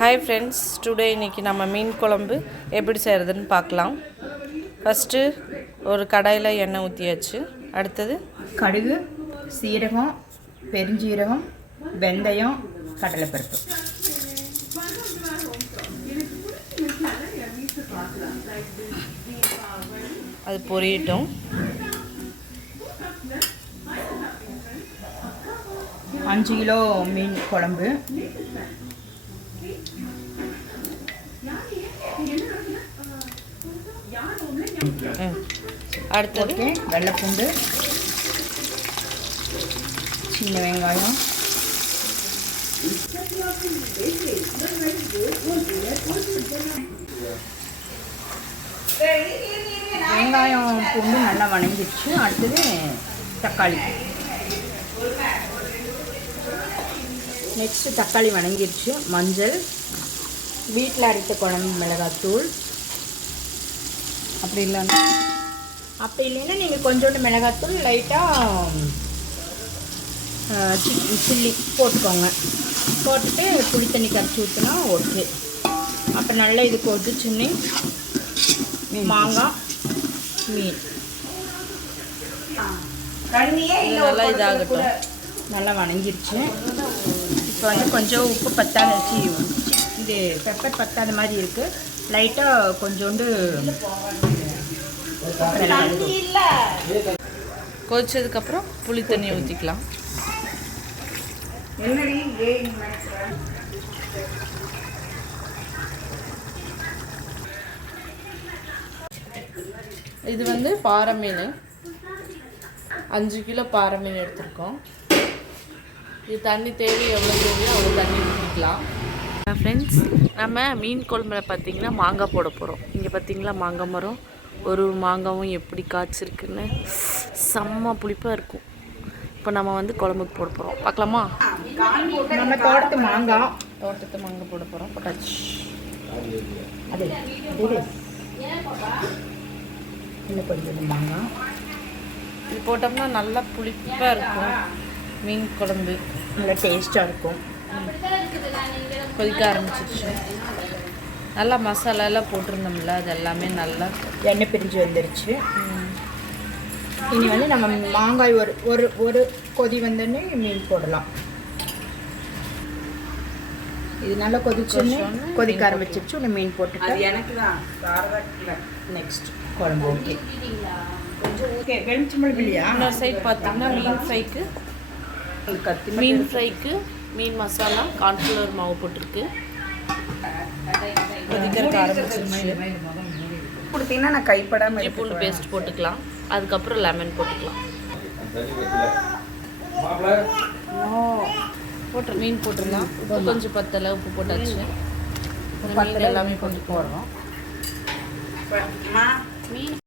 Hi friends, today இன்றைக்கி நம்ம மீன் குழம்பு எப்படி செய்கிறதுன்னு பார்க்கலாம். ஃபஸ்ட்டு ஒரு கடாயில் எண்ணெய் ஊற்றியாச்சு. அடுத்தது கடுகு, சீரகம், பெருஞ்சீரகம், வெந்தயம், கடலைப்பருப்பு. அது பொரியட்டும். 5 கிலோ மீன் குழம்பு. அடுத்தது வெள்ளைப்பூண்டு, சின்ன வெங்காயம், வெங்காயம் பூண்டு நல்லா வணங்கிடுச்சு. அடுத்தது தக்காளி. நெக்ஸ்ட்டு தக்காளி வணங்கிடுச்சு. மஞ்சள், வீட்டில் அரைத்த குழம்பு மிளகாத்தூள். அப்படி இல்லைன்னா நீங்கள் கொஞ்சோண்டு மிளகாத்தூள் லைட்டாக சில்லி போட்டுக்கோங்க. போட்டுட்டு புளி தண்ணி கரைச்சி ஊற்றினா ஓகே. அப்போ நல்லா இது கொதிச்சுன்னு மாங்காய், மீன் நல்லா இதாகட்டும். நல்லா வணங்கிடுச்சு. இப்போ வந்து கொஞ்சம் உப்பு பத்தாச்சு, இது பெப்பர் பத்தாத மாதிரி இருக்குது. லைட்டாக கொஞ்சோண்டு கொதிச்சதுக்கப்புறம் புளி தண்ணி ஊற்றிக்கலாம். இது வந்து பாறை மீன், 5 கிலோ பாறை மீன் எடுத்துருக்கோம். இது தண்ணி தேவையோ அவ்வளோ தண்ணி ஊற்றிக்கலாம். ஃப்ரெண்ட்ஸ், நம்ம மீன் குழம்புல பார்த்திங்கன்னா மாங்காய் போட போகிறோம். இங்கே பார்த்திங்களா மாங்காய் மரம், ஒரு மாங்காவும் எப்படி காய்ச்சிருக்குன்னு செம்ம புளிப்பாக இருக்கும். இப்போ நம்ம வந்து குழம்புக்கு போட போகிறோம். பார்க்கலாமா? நம்ம தோட்டத்து மாங்காய் போட போகிறோம். போட்டாச்சு. இன்னும் கொஞ்சம் மாங்காய் இது போட்டோம்னா நல்லா புளிப்பாக இருக்கும். மீன் குழம்பு நல்லா டேஸ்ட்டாக இருக்கும். கொதிக்க ஆரம்பிச்சிருச்சு. நல்லா மசாலாலாம் போட்டிருந்தோம்ல, அது எல்லாமே நல்லா எண்ணெய் பிரிஞ்சு வந்துருச்சு. இனி வந்து நம்ம மாங்காய் ஒரு ஒரு கொதி வந்தோடனே மீன் போடலாம். இது நல்லா கொதிக்க ஆரம்பிச்சிருச்சு. ஒன்று மீன் போட்டுட்டு எனக்கு தான் நெக்ஸ்ட் குழம்பு. Okay okay. வெளுச்சம்பழம் இல்லையா? இன்னொரு சைட் பார்த்தீங்கன்னா மீன் ஃப்ரைக்கு மீன் மசாலா, கார்ன்ஃப்ளவர் மாவு போட்டிருக்கு. கொதிக்கிறதுக்கு ஆரம்பிச்சிருச்சு. கொடுத்தீங்கன்னா நான் கைப்படாமல் இஞ்சி பூண்டு பேஸ்ட் போட்டுக்கலாம். அதுக்கப்புறம் லெமன் போட்டுக்கலாம். மீன் போட்டுடலாம். உப்பு கொஞ்சம் பத்தலை, உப்பு போட்டாச்சு. மீன் எல்லாமே கொஞ்சம் போடுறோம். மீன்